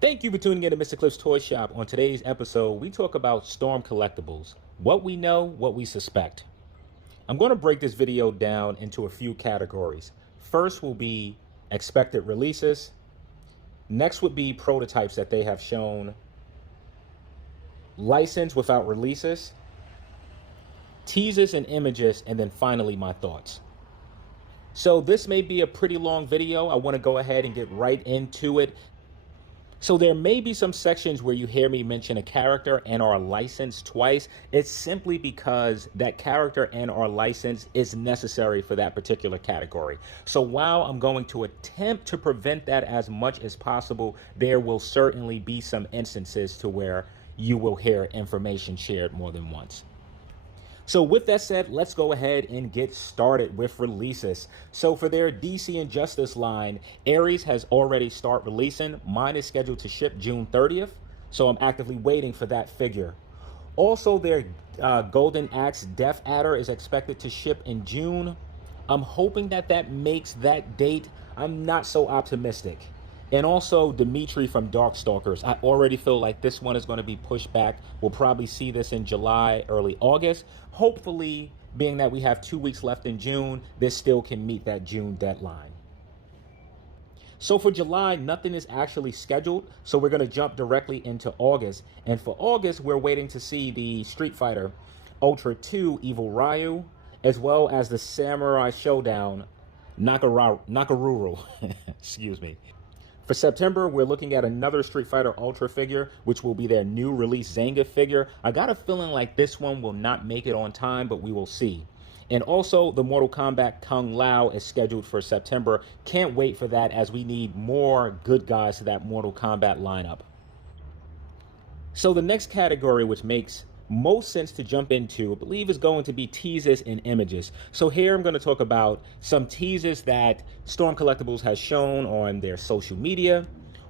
Thank you for tuning in to Mr. Cliff's Toy Shop. On today's episode, we talk about Storm Collectibles, what we know, what we suspect. I'm going to break this video down into a few categories. First will be expected releases. Next would be prototypes that they have shown. License without releases. Teasers and images, and then finally my thoughts. So this may be a pretty long video. I want to go ahead and get right into it. So there may be some sections where you hear me mention a character and or license twice. It's simply because that character and or license is necessary for that particular category. So while I'm going to attempt to prevent that as much as possible, there will certainly be some instances to where you will hear information shared more than once. So with that said, let's go ahead and get started with releases. So for their DC and Justice line, Ares has already started releasing. Mine is scheduled to ship June 30th. So I'm actively waiting for that figure. Also, their Golden Axe Death Adder is expected to ship in June. I'm hoping that makes that date. I'm not so optimistic. And also Dimitri from Darkstalkers. I already feel like this one is going to be pushed back. We'll probably see this in July, early August. Hopefully, being that we have 2 weeks left in June, this still can meet that June deadline. So for July, nothing is actually scheduled. So we're going to jump directly into August. And for August, we're waiting to see the Street Fighter Ultra 2 Evil Ryu, as well as the Samurai Showdown Nakaruru. Excuse me. For September, we're looking at another Street Fighter Ultra figure, which will be their new release Zangief figure. I got a feeling like this one will not make it on time, but we will see. And also, the Mortal Kombat Kung Lao is scheduled for September. Can't wait for that, as we need more good guys to that Mortal Kombat lineup. So the next category, which makes most sense to jump into, I believe, is going to be teasers and images. So here I'm going to talk about some teasers that Storm Collectibles has shown on their social media,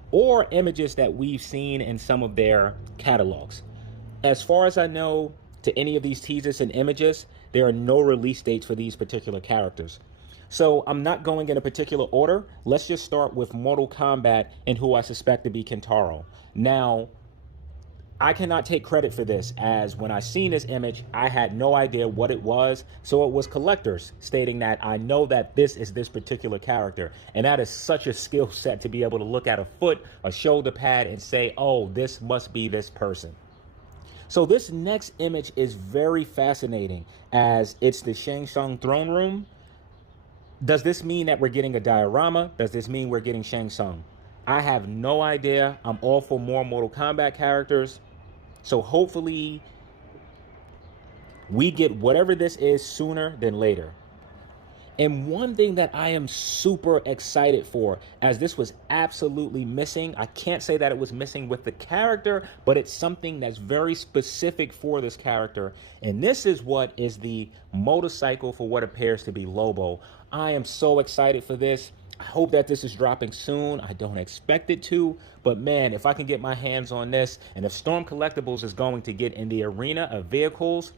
or images that we've seen in some of their catalogs. As far as I know, to any of these teasers and images, there are no release dates for these particular characters. So I'm not going in a particular order. Let's just start with Mortal Kombat and who I suspect to be Kentaro. Now, I cannot take credit for this, as when I seen this image, I had no idea what it was. So it was collectors stating that I know that this is this particular character. And that is such a skill set to be able to look at a foot, a shoulder pad, and say, oh, this must be this person. So this next image is very fascinating, as it's the Shang Tsung throne room. Does this mean that we're getting a diorama? Does this mean we're getting Shang Tsung? I have no idea. I'm all for more Mortal Kombat characters. So hopefully we get whatever this is sooner than later. And one thing that I am super excited for, as this was absolutely missing, I can't say that it was missing with the character, but it's something that's very specific for this character. And this is what is the motorcycle for what appears to be Lobo. I am so excited for this. I hope that this is dropping soon. I don't expect it to, but man, if I can get my hands on this, and if Storm Collectibles is going to get in the arena of vehicles,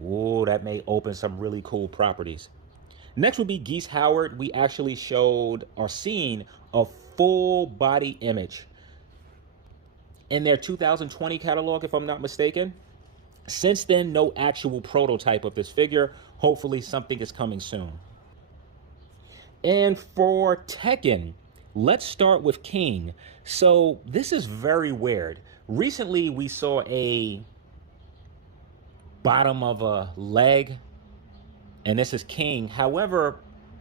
oh, that may open some really cool properties. Next would be Geese Howard. We actually showed or seen a full body image in their 2020 catalog, if I'm not mistaken. Since then, no actual prototype of this figure. Hopefully something is coming soon. And for Tekken, let's start with King. So this is very weird. Recently, we saw a bottom of a leg, and this is King. However,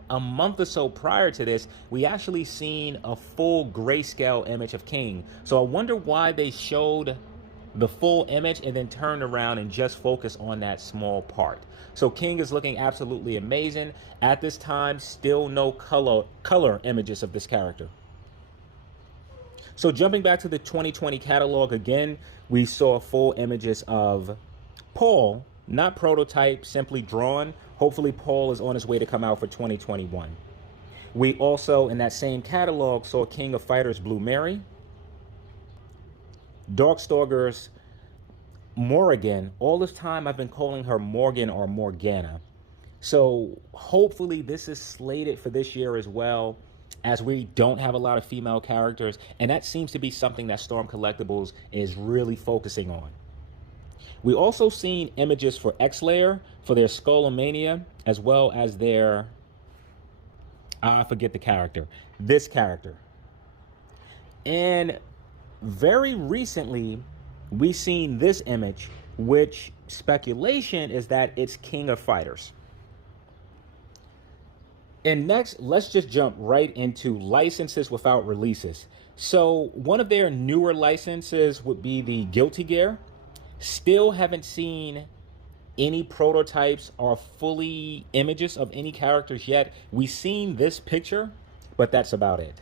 a month or so prior to this, we actually seen a full grayscale image of King. So I wonder why they showed the full image and then turned around and just focused on that small part. So King is looking absolutely amazing. At this time, still no color images of this character. So jumping back to the 2020 catalog again, we saw full images of Paul, not prototype, simply drawn. Hopefully Paul is on his way to come out for 2021. We also, in that same catalog, saw King of Fighters Blue Mary, Darkstalkers Morrigan. All this time I've been calling her Morgan or Morgana. So hopefully this is slated for this year as well. as we don't have a lot of female characters, and that seems to be something that Storm Collectibles is really focusing on. We also seen images for X-Layer, for their Skullomania, as well as their, I forget the character, this character. And very recently, we seen this image, which speculation is that it's King of Fighters. And next, let's just jump right into licenses without releases. So one of their newer licenses would be the Guilty Gear. Still haven't seen any prototypes or fully images of any characters yet. We've seen this picture, but that's about it.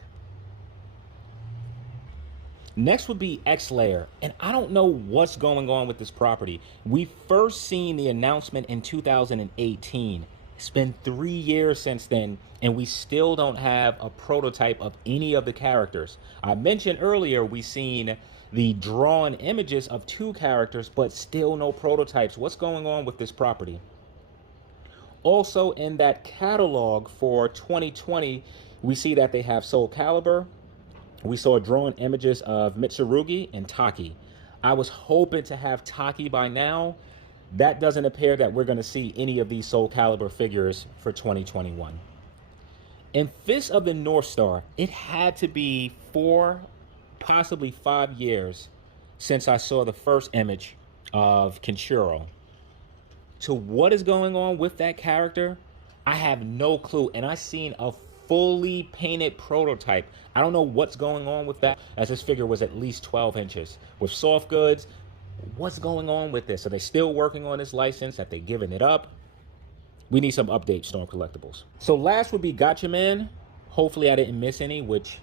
Next would be X-Layer, and I don't know what's going on with this property. We first seen the announcement in 2018. It's been 3 years since then, and we still don't have a prototype of any of the characters. I mentioned earlier we seen the drawn images of 2 characters, but still no prototypes. What's going on with this property? Also, in that catalog for 2020, we see that they have Soul Calibur. We saw drawn images of Mitsurugi and Taki. I was hoping to have Taki by now. That doesn't appear that we're going to see any of these Soul Calibur figures for 2021. In Fist of the North Star, it had to be 4, possibly 5 years since I saw the first image of Kenshiro. To what is going on with that character, I have no clue. And I seen a fully painted prototype. I don't know what's going on with that, as this figure was at least 12 inches. With soft goods, what's going on with this? Are they still working on this license? Have they given it up? We need some updates, Storm Collectibles. So last would be Gotcha Man. Hopefully I didn't miss any, which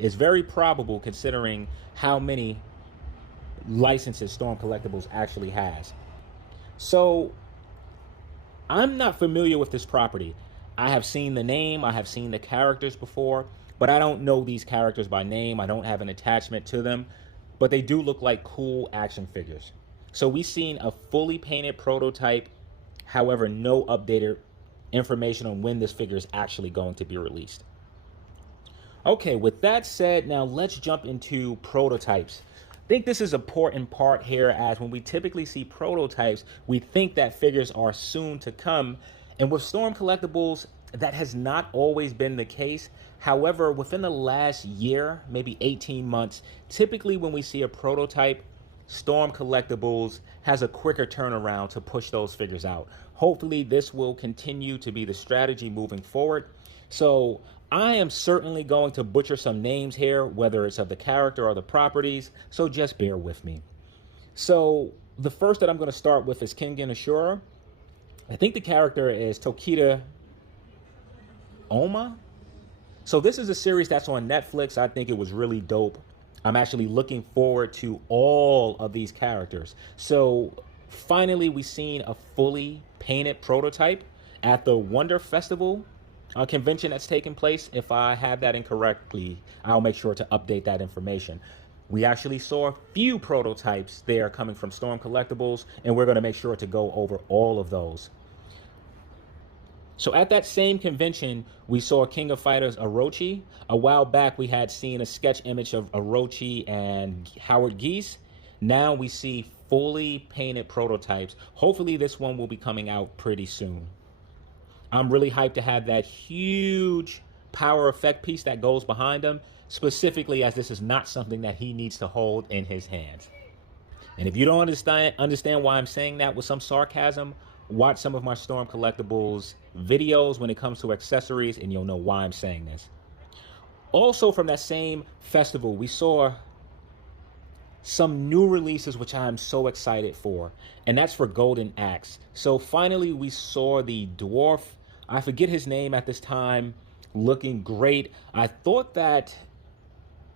is very probable considering how many licenses Storm Collectibles actually has. So I'm not familiar with this property. I have seen the name, I have seen the characters before, but I don't know these characters by name. I don't have an attachment to them, but they do look like cool action figures. So we've seen a fully painted prototype, however, no updated information on when this figure is actually going to be released. Okay, with that said, now let's jump into prototypes. I think this is an important part here, as when we typically see prototypes, we think that figures are soon to come. And with Storm Collectibles, that has not always been the case. However, within the last year, maybe 18 months, typically when we see a prototype, Storm Collectibles has a quicker turnaround to push those figures out. Hopefully this will continue to be the strategy moving forward. So I am certainly going to butcher some names here, whether it's of the character or the properties, so just bear with me. So the first that I'm going to start with is Kengan Ashura. I think the character is Tokita Oma. So this is a series that's on Netflix. I think it was really dope. I'm actually looking forward to all of these characters. So finally, we've seen a fully painted prototype at the Wonder Festival convention that's taking place. If I have that incorrectly, I'll make sure to update that information. We actually saw a few prototypes there coming from Storm Collectibles, and we're going to make sure to go over all of those. So at that same convention, we saw King of Fighters Orochi. A while back, we had seen a sketch image of Orochi and Howard Geese. Now we see fully painted prototypes. Hopefully this one will be coming out pretty soon. I'm really hyped to have that huge power effect piece that goes behind him, specifically as this is not something that he needs to hold in his hands. And if you don't understand why I'm saying that with some sarcasm, watch some of my Storm Collectibles videos when it comes to accessories, and you'll know why I'm saying this. Also from that same festival, we saw some new releases, which I'm so excited for, and that's for Golden Axe. So finally, we saw the dwarf, I forget his name at this time, looking great. I thought that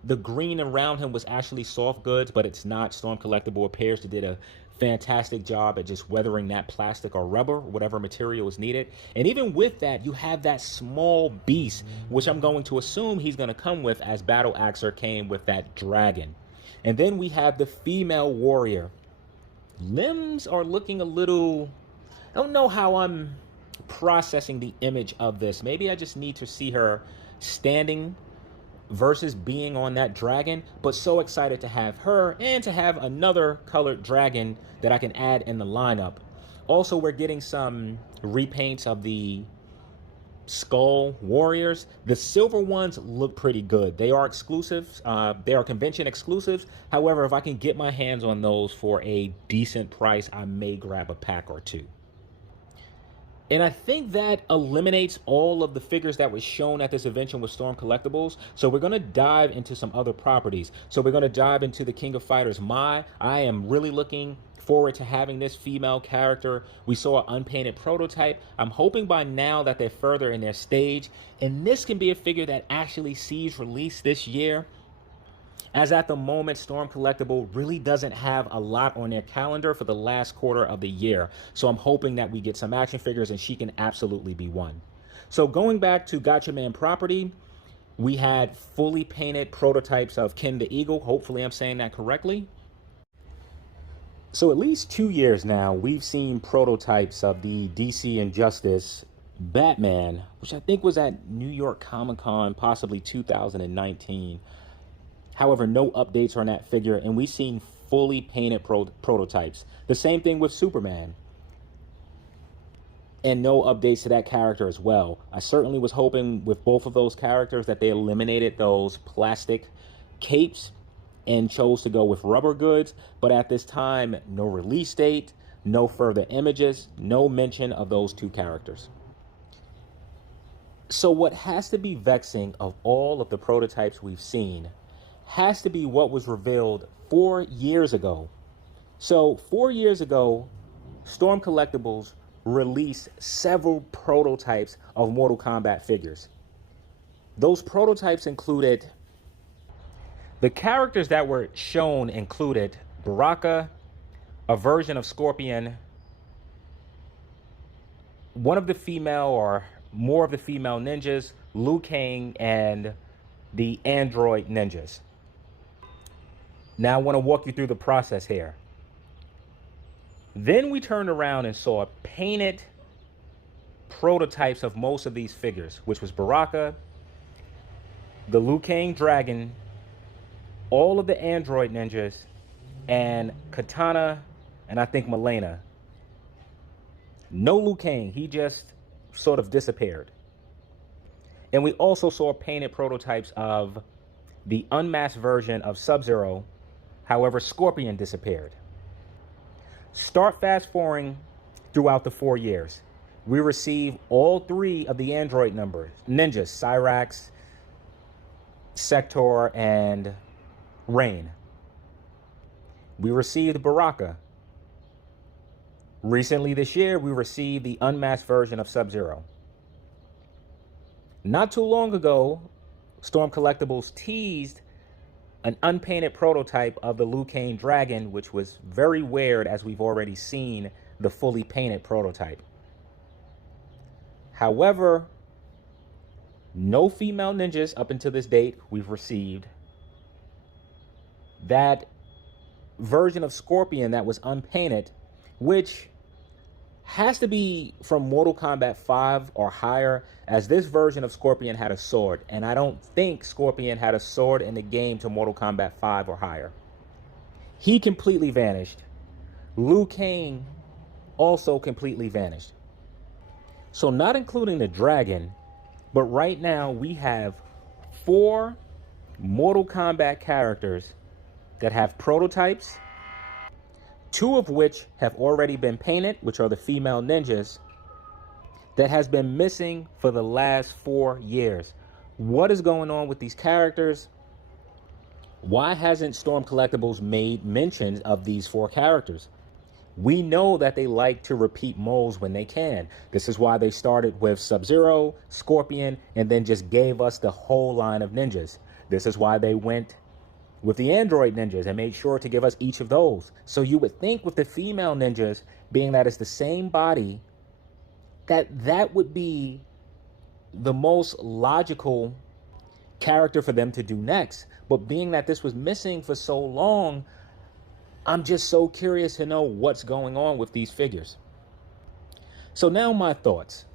the green around him was actually soft goods, but it's not. Storm Collectible appears to did a fantastic job at just weathering that plastic or rubber, whatever material is needed. And even with that, you have that small beast, which I'm going to assume he's going to come with, as Battle Axer came with that dragon. And then we have the female warrior. Limbs are looking a little, I don't know how I'm processing the image of this. Maybe I just need to see her standing versus being on that dragon, but so excited to have her and to have another colored dragon that I can add in the lineup. Also, we're getting some repaints of the Skull Warriors. The silver ones look pretty good. They are exclusives. They are convention exclusives. However, if I can get my hands on those for a decent price, I may grab a pack or two. And I think that eliminates all of the figures that were shown at this event with Storm Collectibles. So we're going to dive into some other properties. So we're going to dive into the King of Fighters Mai. I am really looking forward to having this female character. We saw an unpainted prototype. I'm hoping by now that they're further in their stage. And this can be a figure that actually sees release this year. As at the moment, Storm Collectible really doesn't have a lot on their calendar for the last quarter of the year. So I'm hoping that we get some action figures and she can absolutely be one. So going back to Gotcha Man property, we had fully painted prototypes of Ken the Eagle. Hopefully I'm saying that correctly. So at least 2 years now, we've seen prototypes of the DC Injustice Batman, which I think was at New York Comic-Con, possibly 2019. However, no updates on that figure, and we've seen fully painted prototypes. The same thing with Superman. And no updates to that character as well. I certainly was hoping with both of those characters that they eliminated those plastic capes and chose to go with rubber goods. But at this time, no release date, no further images, no mention of those two characters. So what has to be vexing of all of the prototypes we've seen has to be what was revealed 4 years ago. So 4 years ago, Storm Collectibles released several prototypes of Mortal Kombat figures. Those prototypes included, the characters that were shown included Baraka, a version of Scorpion, one of the female or more of the female ninjas, Liu Kang, and the android ninjas. Now I want to walk you through the process here. Then we turned around and saw painted prototypes of most of these figures, which was Baraka, the Liu Kang dragon, all of the android ninjas, and Katana, and I think Milena. No Liu Kang, he just sort of disappeared. And we also saw painted prototypes of the unmasked version of Sub-Zero. However, Scorpion disappeared. Start fast forwarding throughout the 4 years. We received all three of the android ninjas, Cyrax, Sector, and Rain. We received Baraka. Recently this year, we received the unmasked version of Sub-Zero. Not too long ago, Storm Collectibles teased an unpainted prototype of the Liu Kang dragon, which was very weird as we've already seen the fully painted prototype. However, no female ninjas up until this date we've received. That version of Scorpion that was unpainted, which has to be from Mortal Kombat 5 or higher, as this version of Scorpion had a sword, and I don't think Scorpion had a sword in the game to Mortal Kombat 5 or higher. He completely vanished. Liu Kang also completely vanished. So not including the dragon, but right now we have 4 Mortal Kombat characters that have prototypes, 2 of which have already been painted, which are the female ninjas, that has been missing for the last 4 years. What is going on with these characters? Why hasn't Storm Collectibles made mention of these 4 characters? We know that they like to repeat molds when they can. This is why they started with Sub-Zero, Scorpion, and then just gave us the whole line of ninjas. This is why they went with the android ninjas and made sure to give us each of those. So you would think with the female ninjas, being that it's the same body, that would be the most logical character for them to do next. But being that this was missing for so long, I'm just so curious to know what's going on with these figures. So now my thoughts.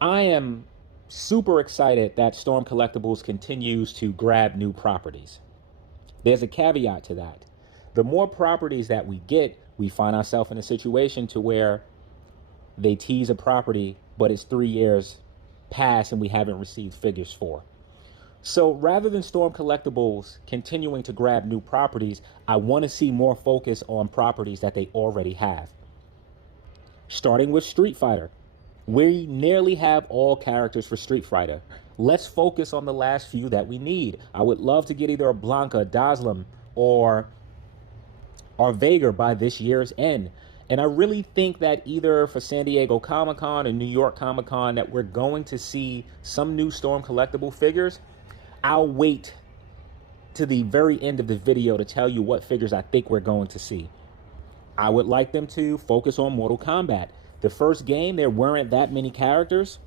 I am super excited that Storm Collectibles continues to grab new properties. There's a caveat to that. The more properties that we get, we find ourselves in a situation to where they tease a property, but it's 3 years past and we haven't received figures for. So rather than Storm Collectibles continuing to grab new properties, I want to see more focus on properties that they already have. Starting with Street Fighter. We nearly have all characters for Street Fighter. Let's focus on the last few that we need. I would love to get either a Blanca, Dazlam, or Vega by this year's end. And I really think that either for San Diego Comic-Con or New York Comic-Con that we're going to see some new Storm Collectible figures. I'll wait to the very end of the video to tell you what figures I think we're going to see. I would like them to focus on Mortal Kombat. The first game, there weren't that many characters,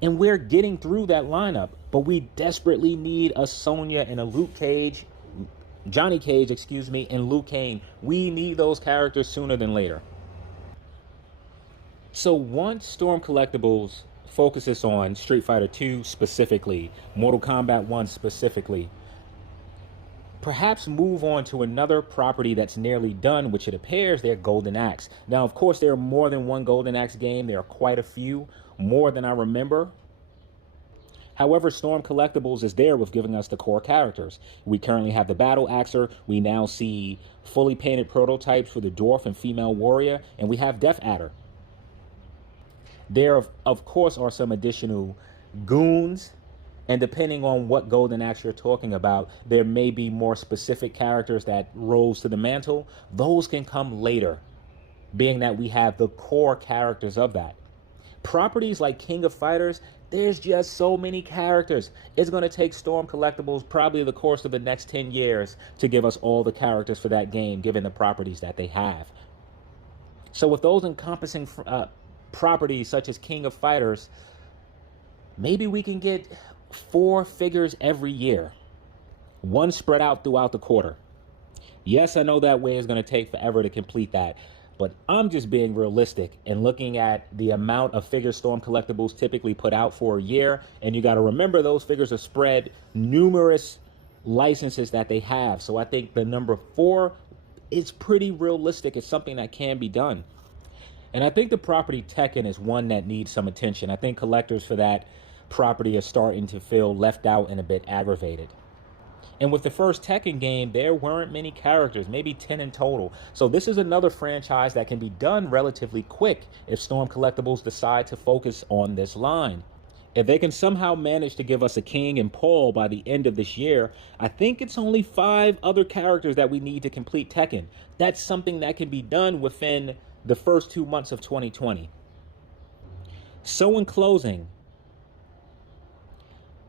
and we're getting through that lineup, but we desperately need a Sonya and a Johnny Cage, and Liu Kang. We need those characters sooner than later. So once Storm Collectibles focuses on Street Fighter 2 specifically, Mortal Kombat 1 specifically, perhaps move on to another property that's nearly done, which it appears they're Golden Axe. Now, of course, there are more than one Golden Axe game. There are quite a few, more than I remember. However, Storm Collectibles is there with giving us the core characters. We currently have the Battle Axer. We now see fully painted prototypes for the Dwarf and Female Warrior, and we have Death Adder. There, of course, are some additional goons. And depending on what Golden Axe you're talking about, there may be more specific characters that rose to the mantle. Those can come later, being that we have the core characters of that. Properties like King of Fighters, there's just so many characters. It's going to take Storm Collectibles probably the course of the next 10 years to give us all the characters for that game, given the properties that they have. So with those encompassing properties such as King of Fighters, maybe we can get 4 figures every year, one spread out throughout the quarter. Yes, I know that way is going to take forever to complete that, but I'm just being realistic and looking at the amount of figures Storm Collectibles typically put out for a year, and you got to remember those figures are spread numerous licenses that they have. So I think the number 4 is pretty realistic. It's something that can be done. And I think the property Tekken is one that needs some attention. I think collectors for that property are starting to feel left out and a bit aggravated. And with the first Tekken game, there weren't many characters, maybe 10 in total. So this is another franchise that can be done relatively quick if Storm Collectibles decide to focus on this line. If they can somehow manage to give us a King and Paul by the end of this year, I think it's only 5 other characters that we need to complete Tekken. That's something that can be done within the first 2 months of 2020. So in closing,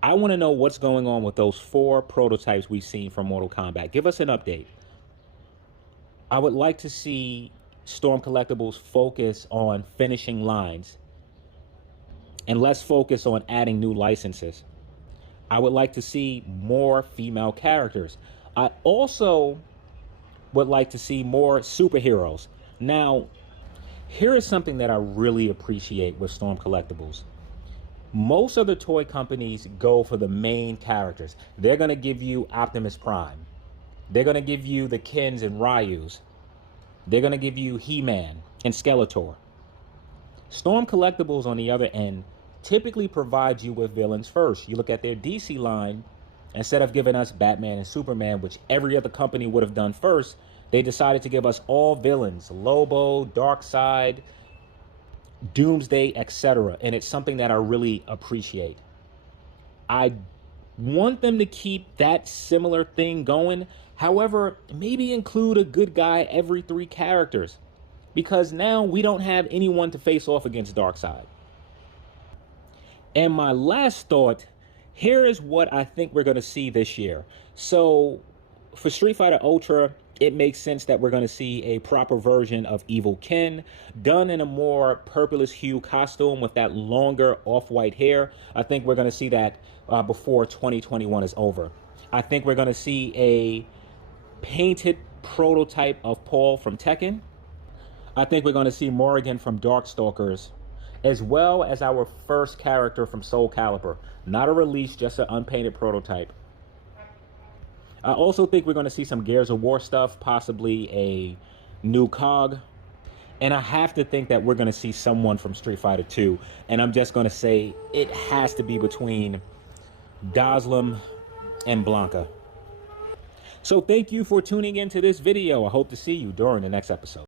I want to know what's going on with those 4 prototypes we've seen from Mortal Kombat. Give us an update. I would like to see Storm Collectibles focus on finishing lines and less focus on adding new licenses. I would like to see more female characters. I also would like to see more superheroes. Now, here is something that I really appreciate with Storm Collectibles. Most other toy companies go for the main characters. They're going to give you Optimus Prime. They're going to give you the Kens and Ryus. They're going to give you He-Man and Skeletor. Storm Collectibles, on the other end, typically provide you with villains first. You look at their DC line, instead of giving us Batman and Superman, which every other company would have done first, they decided to give us all villains, Lobo, Darkseid, Doomsday, etc. And it's something that I really appreciate. I want them to keep that similar thing going. However, maybe include a good guy every 3 characters, because now we don't have anyone to face off against Darkseid. And my last thought, here is what I think we're going to see this year. So for Street Fighter Ultra, it makes sense that we're going to see a proper version of Evil Ken done in a more purplish hue costume with that longer off-white hair. I think we're going to see that before 2021 is over. I think we're going to see a painted prototype of Paul from Tekken. I think we're going to see Morrigan from Darkstalkers. as well as our first character from Soul Calibur. Not a release, just an unpainted prototype. I also think we're going to see some Gears of War stuff, possibly a new COG. And I have to think that we're going to see someone from Street Fighter 2. And I'm just going to say it has to be between Goslam and Blanca. So thank you for tuning into this video. I hope to see you during the next episode.